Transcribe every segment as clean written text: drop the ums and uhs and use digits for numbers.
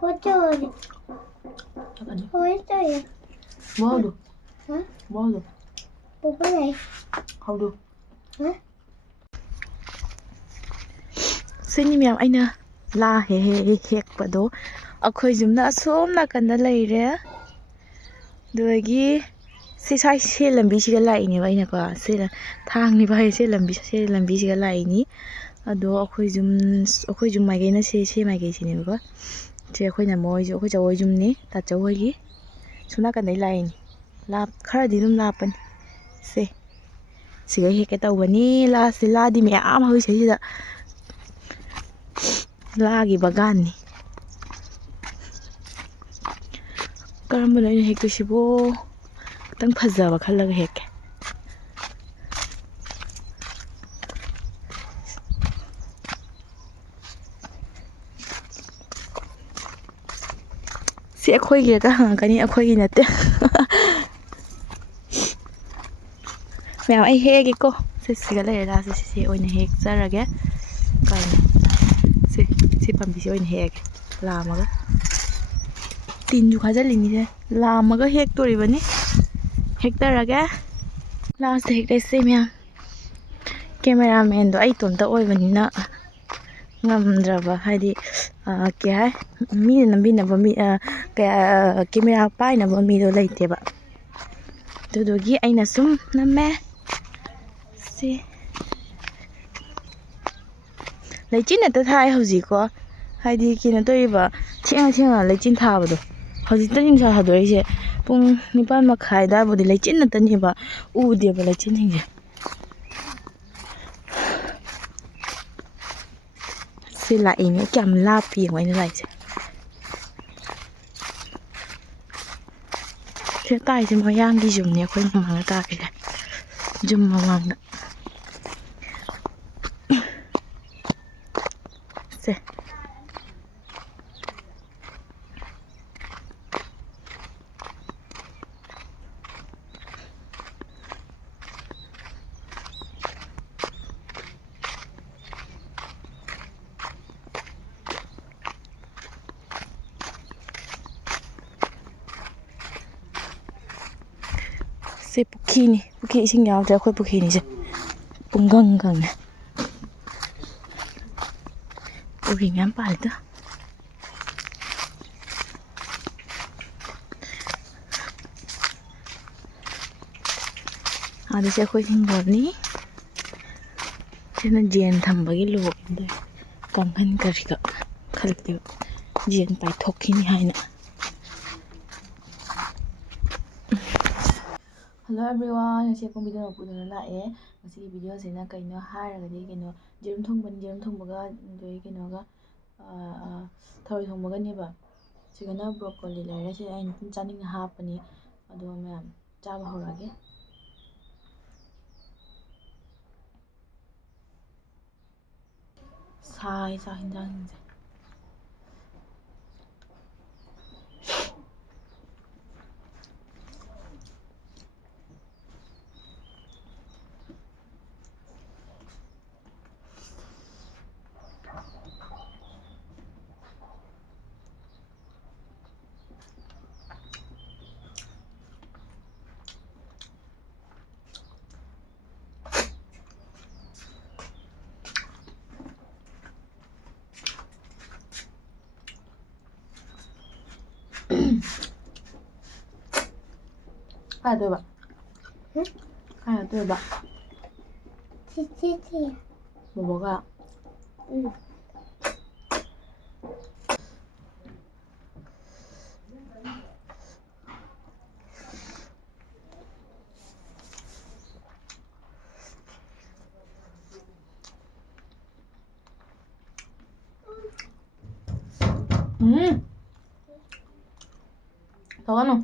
호주. 호주야. 뭐하노? 응? 뭐하노? 뭐래? 하우도. 응? 선생님 ꯌꯥꯝ ꯑꯩꯅ ꯂꯥ ꯍꯦꯛꯄꯗꯣ ꯑꯩꯈꯣꯏ ꯌꯨꯝꯅ ꯑꯁꯣꯝ ꯅꯥꯀꯟꯗ ꯂꯩꯔꯦ. ꯑꯗꯨꯗꯒꯤ ꯁꯤ ꯂꯝꯕꯤꯁꯤꯒ ꯂꯥꯛꯏꯅꯦꯕ ꯑꯩꯅꯀꯣ ꯁꯤ ꯊꯥꯡꯅꯤꯕ ꯍꯥꯏ ꯁꯤ ꯂꯝꯕꯤꯁꯤꯒ ꯂꯥꯛꯏꯅꯤ. ꯑꯗꯣ ꯑꯩꯈꯣꯏ ꯌꯨꯝ ꯃꯥꯏꯀꯩꯅ ꯁꯤ ꯃꯥꯏꯀꯩꯁꯤꯅꯦꯕꯀꯣ. ꯁꯤ ꯑꯩꯈꯣꯏꯅ ꯃꯣꯏꯁꯨ ꯑꯩꯈꯣꯏ ꯆꯧ ꯌꯨꯝꯅꯤ. ꯇꯥꯆꯧ ꯍꯣꯏꯒꯤ ꯁꯣꯝ ꯅꯥꯀꯟꯗꯩ ꯂꯥꯛꯏꯅꯤ. ꯈꯔꯗꯤ ꯑꯗꯨꯝ ꯂꯥꯞꯄꯅꯤ. ꯁꯤꯒ ꯍꯦꯛꯀꯦ ꯇꯧꯕꯅꯤ. ꯂꯥꯗꯤ ꯃꯌꯥꯝ ꯍꯧꯋꯤ ꯁꯤꯗ. ꯂꯥꯒꯤ ꯕꯒꯥꯟꯅꯤ. ꯀꯔꯝꯕꯅꯣ ꯑꯩꯅ ꯍꯦꯛꯇꯣꯏꯁꯤꯕꯣ? ꯈꯤꯇꯪ ꯐꯖꯕ ꯈꯜꯂꯒ ꯍꯦꯛꯀꯦ. ꯁꯤ ꯑꯩꯈꯣꯏꯒꯤꯔꯒ ꯍꯪꯉꯛꯀꯅꯤ. ꯑꯩꯈꯣꯏꯒꯤ ꯅꯠꯇꯦ. ꯃꯌꯥꯝ ꯑꯩ ꯍꯦꯛꯑꯒꯦꯀꯣ. ꯁꯤꯒ ꯂꯩꯔꯦ. ꯁꯤ ꯑꯣꯏꯅ ꯍꯦꯛꯆꯔꯒꯦ. ꯁꯤ ꯄꯥꯝꯕꯤꯁꯦ ꯑꯣꯏꯅ ꯍꯦꯛꯑꯒꯦ. ꯂꯥꯝꯃꯒ. ꯇꯤꯟꯁꯨ ꯈꯥꯖꯤꯜꯂꯤꯅꯤꯁꯦ. ꯂꯥꯝꯃꯒ ꯍꯦꯛꯇꯣꯔꯤꯕꯅꯤ. ꯍꯦꯛꯇꯔꯒꯦ. ꯂꯥꯁꯇ ꯍꯦꯛꯇꯁꯦ ꯃꯌꯥꯝ. ꯀꯦꯃꯦꯔꯥꯃꯦꯟꯗꯣ ꯑꯩ ꯏꯇꯣꯝꯇ ꯑꯣꯏꯕꯅꯤꯅ ꯉꯝꯗ꯭ꯔꯕ. ꯍꯥꯏꯗꯤ ꯃꯤꯅ ꯅꯝꯕꯤꯅꯕ ꯀꯦꯃꯦꯔꯥ ꯄꯥꯏꯅꯕ ꯃꯤꯗꯣ ꯂꯩꯇꯦꯕ. ꯑꯗꯨꯗꯨꯒꯤ ꯑꯩꯅ ꯁꯨꯝ ꯅꯝꯃꯦ. ꯂꯩꯆꯤꯟ ꯍꯦꯛꯇ ꯊꯥꯏ ꯍꯧꯖꯤꯛꯀꯣ. ꯍꯥꯏꯗꯤ ꯀꯩꯅꯣ ꯇꯧꯔꯤꯕ ꯊꯦꯡꯅ ꯂꯩꯆꯤꯟ ꯊꯥꯕꯗꯣ. ꯍꯧꯖꯤꯛꯇ ꯅꯨꯡꯁꯥ ꯁꯥꯗꯣꯔꯛꯏꯁꯦ ꯄꯨꯡ 9:30 ꯑꯗꯥꯏꯕꯨꯗꯤ ꯂꯩꯆꯤꯟ ꯅꯠꯇꯅꯦꯕ. ꯎꯗꯦꯕ ꯂꯩꯆꯤꯟꯁꯤꯡꯁꯦ. ꯁꯤ ꯂꯥꯛꯏꯅꯦ. ꯀꯌꯥꯝ ꯂꯥꯞꯄꯤ ꯌꯦꯡꯉꯣ ꯑꯩꯅ ꯂꯥꯛꯏꯁꯦ. ꯁꯤ ꯇꯥꯏꯁꯦ ꯃꯣꯏꯔꯥꯡꯒꯤ ꯌꯨꯝꯅꯦ. ꯑꯩꯈꯣꯏ ꯃꯃꯥꯡꯗ ꯇꯥꯔꯤꯁꯦ. ꯌꯨꯝ ꯃꯃꯥꯡꯗ. ꯁꯤ ꯄꯨꯈ꯭ꯔꯤꯅꯤ. ꯄꯨꯈ꯭ꯔꯤ ꯏꯁꯤꯡ ꯌꯥꯎꯗ꯭ꯔꯦ. ꯑꯩꯈꯣꯏ ꯄꯨꯈ꯭ꯔꯤꯅꯤꯁꯦ. ꯄꯨꯡꯀꯪ ꯀꯪꯉꯦ. ꯀꯣꯕꯤ ꯃꯌꯥꯝ ꯄꯥꯜꯂꯤꯗ. ꯑꯗꯨꯁꯦ ꯑꯩꯈꯣꯏ ꯍꯤꯡꯒꯣꯜꯅꯤ. ꯁꯤꯅ ꯖꯦꯟ ꯊꯝꯕꯒꯤ ꯂꯣꯛꯗ ꯀꯪꯍꯟꯈ꯭ꯔꯒ ꯈꯜꯂꯦꯕ. ꯖꯦꯟ ꯄꯥꯏꯊꯣꯛꯈꯤꯅꯤ ꯍꯥꯏꯅ. Hello everyone. ꯉꯁꯤ ꯑꯄꯨꯡ ꯚꯤꯗꯤꯑꯣ ꯄꯨꯗꯨꯅ ꯂꯥꯛꯑꯦ. ꯉꯁꯤꯒꯤ ꯚꯤꯗꯤꯑꯣꯁꯤꯅ ꯀꯩꯅꯣ ꯍꯥꯏꯔꯒꯗꯤ ꯌꯦꯔꯨꯝ ꯊꯣꯡꯕꯅꯤ. ꯌꯦꯔꯨꯝ ꯊꯣꯡꯕꯒ ꯑꯗꯒꯤ ꯊꯔꯣꯏ ꯊꯣꯡꯕꯒꯅꯦꯕ. ꯁꯤꯒꯅ ꯕ꯭ꯔꯣꯀꯣꯂꯤ ꯂꯩꯔꯦ. ꯁꯤꯗ ꯑꯩꯅ ꯑꯗꯨꯝ ꯆꯥꯅꯤꯡꯅ ꯍꯥꯞꯄꯅꯤ. ꯑꯗꯣ ꯃꯌꯥꯝ ꯆꯥꯕ ꯍꯧꯔꯒꯦ. ꯁꯥꯏ ꯆꯥꯛ ꯌꯦꯟꯖꯥꯡꯁꯤꯡꯁꯦ. ꯀꯥꯏꯗꯣꯏꯕ? ꯀꯥꯏꯗꯣꯏꯕ? ꯕꯣꯕꯣꯒ? ꯇꯧꯒꯅꯨ.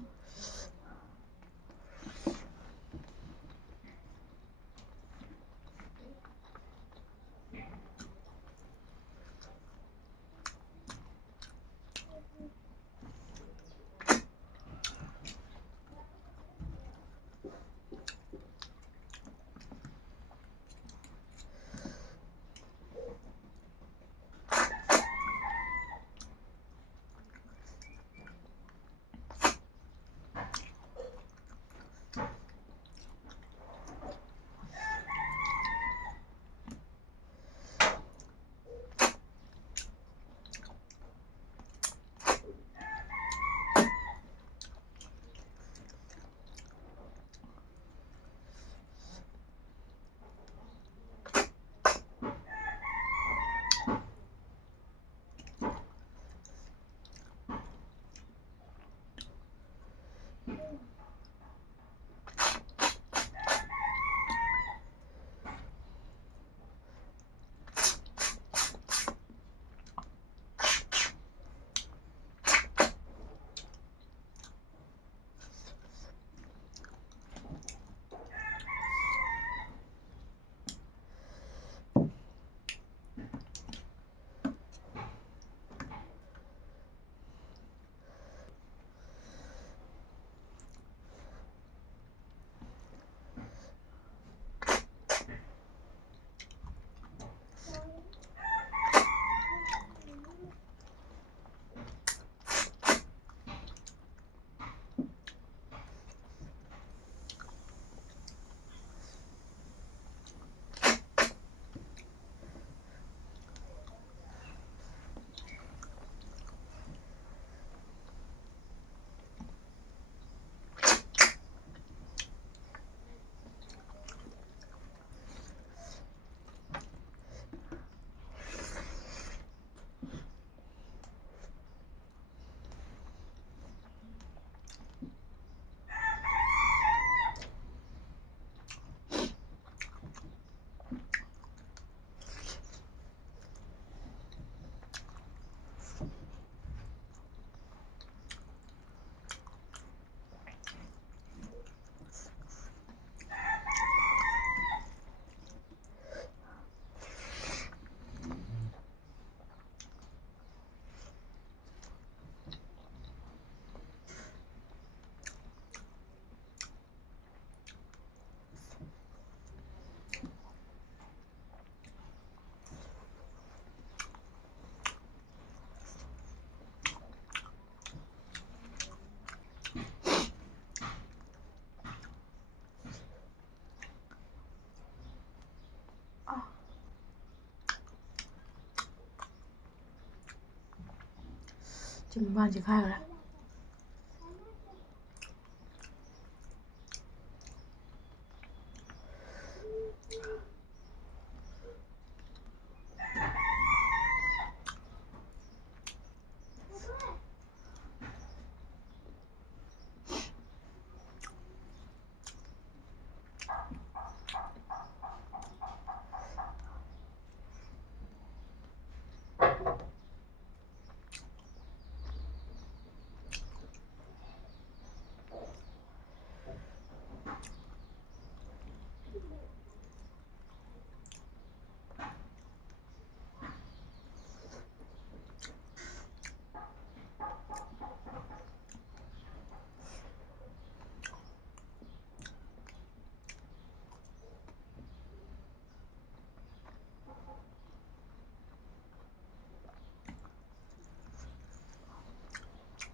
ꯆꯤꯝꯕꯥꯟꯁꯦ ꯈꯥꯏꯈ꯭ꯔꯦ.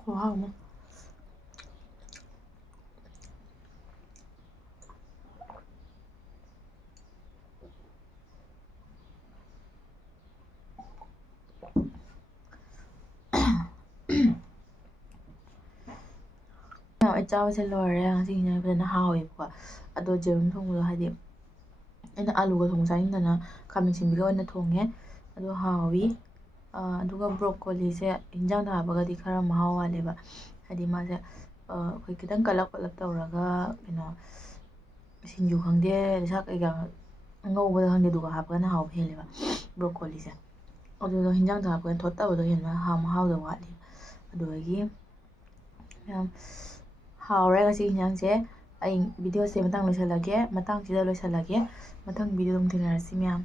Wow. ꯑꯩ ꯆꯥꯕꯁꯦ ꯂꯣꯏꯔꯦ. ꯉꯁꯤ ꯏꯟꯖꯥꯡ ꯐꯖꯅ ꯍꯥꯎꯋꯦꯕꯀꯣ. ꯑꯗꯣ ꯖꯦꯔꯨꯝ ꯊꯣꯡꯕꯗꯣ ꯍꯥꯏꯗꯤ ꯑꯩꯅ ꯑꯥꯂꯨꯒ ꯊꯣꯡ ꯆꯥꯅꯤꯡꯗꯅ ꯈꯥꯃꯦꯟ ꯑꯁꯤꯟꯕꯤꯒ ꯑꯣꯏꯅ ꯊꯣꯡꯉꯦ. ꯑꯗꯣ ꯍꯥꯎꯋꯤ. ꯑꯗꯨꯒ ꯕ꯭ꯔꯣꯀꯣꯂꯤꯁꯦ ꯏꯟꯖꯥꯡꯗ ꯍꯥꯞꯄꯒꯗꯤ ꯈꯔ ꯃꯍꯥꯎ ꯋꯥꯠꯂꯦꯕ. ꯍꯥꯏꯗꯤ ꯃꯥꯁꯦ ꯑꯩꯈꯣꯏ ꯈꯤꯇꯪ ꯀꯜꯂꯞ ꯇꯧꯔꯒ ꯀꯩꯅꯣ ꯁꯤꯡꯖꯨ ꯈꯪꯗꯦ ꯁꯥꯛ ꯀꯩꯀꯥ ꯉꯧꯕꯗ ꯈꯪꯗꯦ ꯑꯗꯨꯒ ꯍꯥꯞꯄꯒꯅ ꯍꯥꯎꯕ ꯍꯦꯜꯂꯦꯕ ꯕ꯭ꯔꯣꯀꯣꯂꯤꯁꯦ. ꯑꯗꯨꯗꯣ ꯍꯤꯟꯖꯥꯡꯗ ꯍꯥꯞꯄꯒ ꯊꯣꯠꯇꯕꯗꯣ ꯍꯦꯟꯅ ꯃꯍꯥꯎꯗꯣ ꯋꯥꯠꯂꯤ. ꯑꯗꯨꯗꯒꯤ ꯌꯥꯝ ꯍꯥꯎꯔꯦ ꯉꯁꯤ ꯍꯤꯟꯖꯥꯡꯁꯦ. ꯑꯩ ꯚꯤꯗꯤꯑꯣꯁꯦ ꯃꯇꯥꯡꯁꯤꯗ ꯂꯣꯏꯁꯤꯜꯂꯒꯦ. ꯃꯊꯪ ꯚꯤꯗꯤꯑꯣ ꯑꯗꯨꯝ ꯊꯦꯡꯅꯔꯁꯤ ꯃꯌꯥꯝ.